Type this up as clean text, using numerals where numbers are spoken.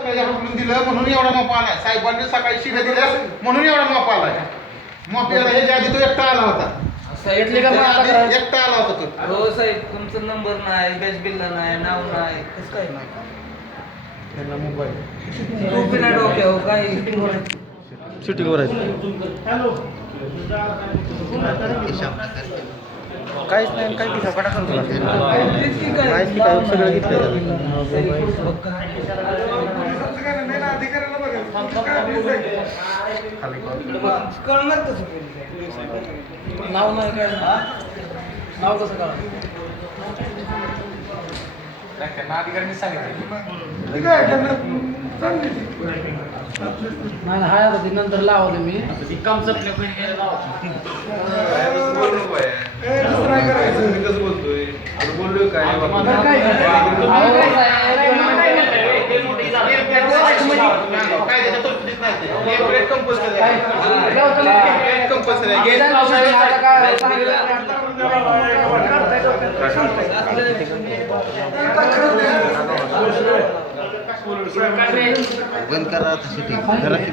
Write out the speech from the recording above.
सकाळी हाकलून दिलं म्हणून एवढा माप आलाय. साहेबांनी सकाळी शिव्या दिल्या म्हणून एवढा माप आलाय. माप यायला ह्याच्या आधी तो एकटा आला होता. एकटा आला होता तो. हो साहेब, तुमचा नंबर नाही, गॅस बिल नाही, नाव नाही, कसं काय नाही? त्यांना मोबाईल टोपी नाही डोक्यावर, काय शूटिंगवर आहे. काहीच नाही, काही किसा पटा करतो काहीच नाही, काय सगळं घेतलं कळणार कसं? नाव नाही काय, नाव कसं कळणार? त्यांना अधिकाऱ्यांनी सांगितलं नाही हाय आता ती नंतर लावले मी काम संपल्या पहिले बोलतोय काय बंद करा, घरात